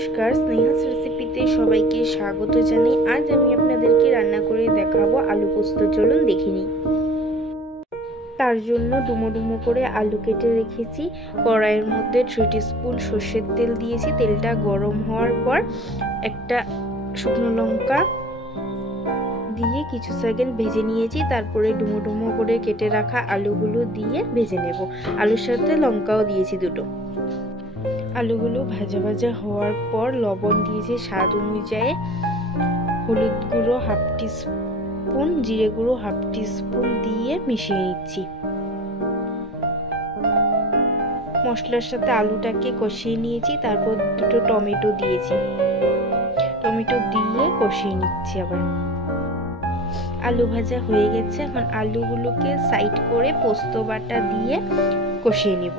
নমস্কার, স্নেহাস রেসিপিতে সবাইকে স্বাগত জানাই। আজ আমি আপনাদেরকে রান্না করে দেখাবো আলু পোস্ত। চলুন দেখে নিই। তার জন্য ডুমো ডুমো করে আলু কেটে রেখেছি। কড়াইয়ের মধ্যে 3 টিস্পুন সর্ষের তেল দিয়েছি। তেলটা গরম হওয়ার পর একটা শুকনো লঙ্কা দিয়ে কিছু সেকেন্ড ভেজে নিয়েছি। তারপরে ডুমো ডুমো করে কেটে রাখা আলুগুলো দিয়ে ভেজে নেব। আলুর সাথে লঙ্কাও দিয়েছি দুটো। আলুগুলো ভাজা ভাজা হওয়ার পর লবণ দিয়েছি স্বাদ অনুযায়ী, হলুদ গুঁড়ো 1/2 টিস্পুন, জিরে গুঁড়ো 1/2 টিস্পুন দিয়ে মিশিয়ে নিচ্ছি। মশলার সাথে আলুটাকে কষিয়ে নিয়েছি। তারপর দুটো টমেটো দিয়েছি। টমেটো দিয়ে কষিয়ে নিচ্ছি। আবার আলু ভাজা হয়ে গেছে। এখন আলুগুলোকে সাইড করে পোস্ত বাটা দিয়ে কষিয়ে নেব।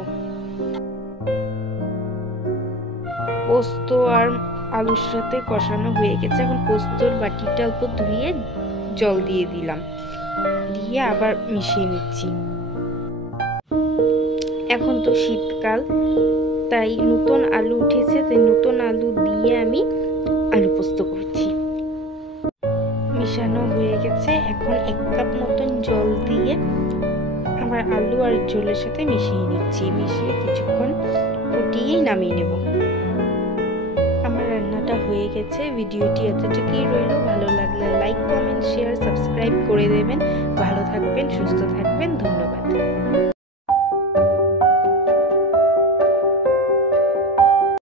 পোস্ত আর আলুর সাথে কষানো হয়ে গেছে। এখন পোস্তর বাটিটা অল্প ধুয়ে জল দিয়ে দিলাম, দিয়ে আবার মিশিয়ে নিচ্ছি। এখন তো শীতকাল, তাই নতুন আলু উঠেছে, তাই নতুন আলু দিয়ে আমি আলু পোস্ত করছি। মিশানো হয়ে গেছে। এখন 1 কাপ মতন জল দিয়ে আবার আলু আর ঝোলের সাথে মিশিয়ে নিচ্ছি। মিশিয়ে কিছুক্ষণ ফুটিয়েই নামিয়ে নেব। আমার রান্নাটা হয়ে গেছে। ভিডিওটি এতটুকুই রইল। ভালো লাগলে লাইক, কমেন্ট, শেয়ার, সাবস্ক্রাইব করে দেবেন। ভালো থাকবেন, সুস্থ থাকবেন। ধন্যবাদ।